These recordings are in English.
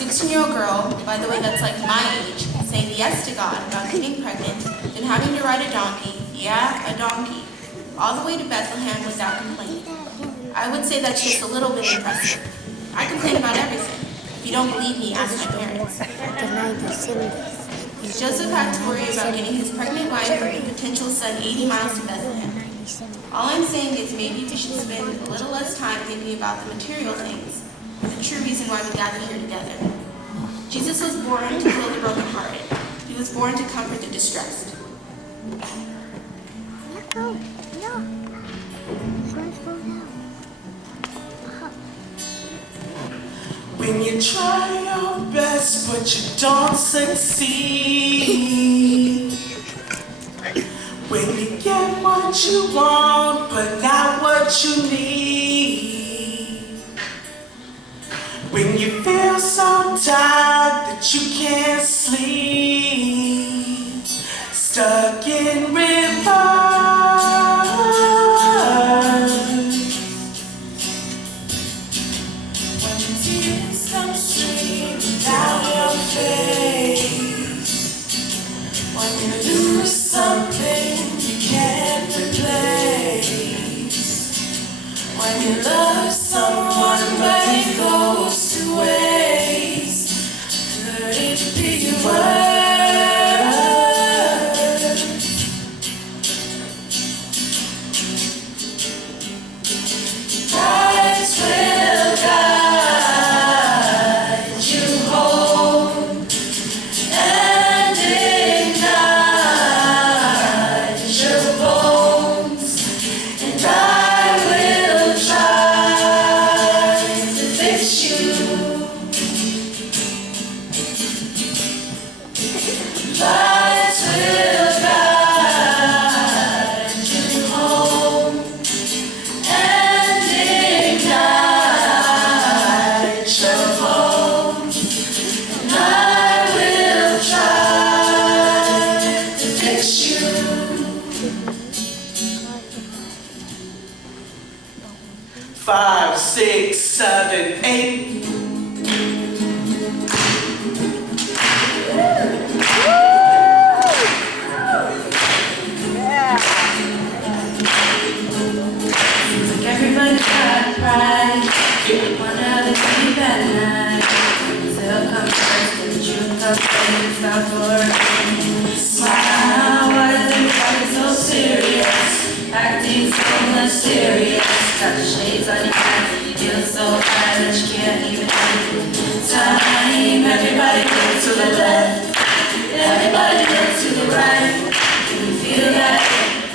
16-year-old girl, by the way that's like my age, saying yes to God about getting pregnant, then having to ride a donkey, yeah, a donkey, all the way to Bethlehem without complaining. I would say that's just a little bit impressive. I complain about everything. If you don't believe me, ask my parents. Joseph had to worry about getting his pregnant wife and potential son 80 miles to Bethlehem. All I'm saying is maybe we should spend a little less time thinking about the material things, the true reason why we gather here together. Jesus was born to heal the brokenhearted. He was born to comfort the distressed. When you try your best but you don't succeed, when you get what you want but not what you need, when you feel so tired that you can't sleep, stuck in reverse, come streaming down your face, when you lose something you can't replace, when you love someone but it goes to waste, could it be worse? Lights will guide you home and ignite your bones, and I will try to fix you. Lights will guide you home and ignite your bones, and I will try to fix you. 5, 6, 7, 8. Everybody's got pride, one other sleep at night. Still come first, and the truth comes first, stop for a minute. Smile, why is everybody so serious? Acting so mysterious. Got the shades on your eyes, you feel so high that you can't even handle time. Everybody look to the left, everybody look to the right. Can you feel that?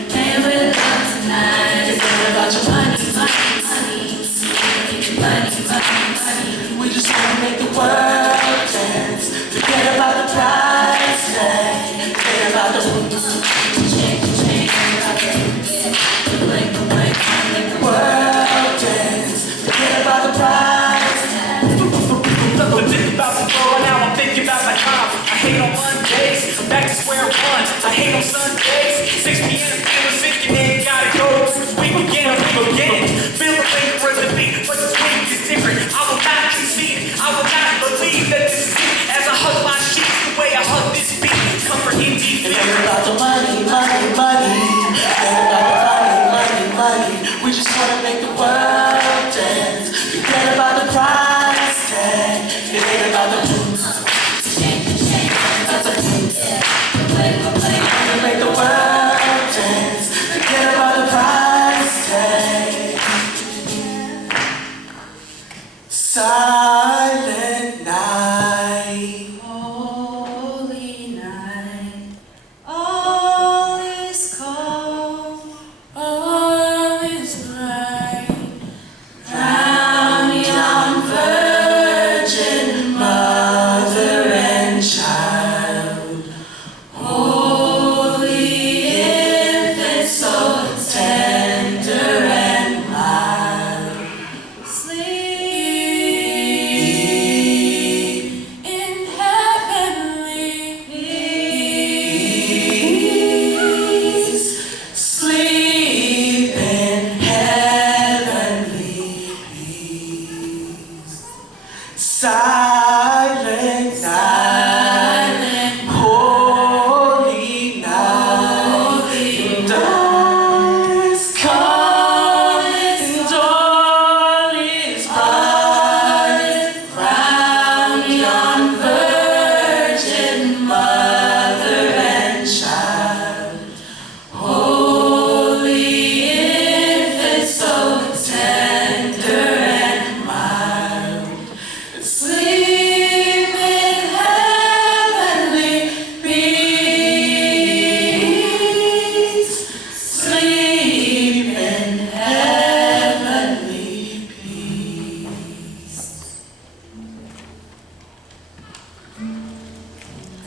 Playing with love tonight. It's all about your money. We just wanna make the world dance. Forget about the price tag. Forget about the change, make the world dance. Forget about the price tag. I'm thinking about before, now I'm thinking about my time. I hate on Mondays, I'm back to square one. I hate on Sundays, 6 p.m. feeling sick and then gotta go to the week again. Feel the pain for the beat, but this week is different. I will not concede, I will not believe.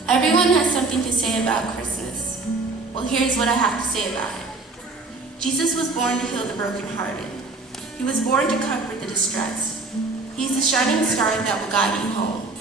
Everyone has something to say about Christmas. Well, here's what I have to say about it. Jesus was born to heal the brokenhearted. He was born to comfort the distressed. He's the shining star that will guide you home.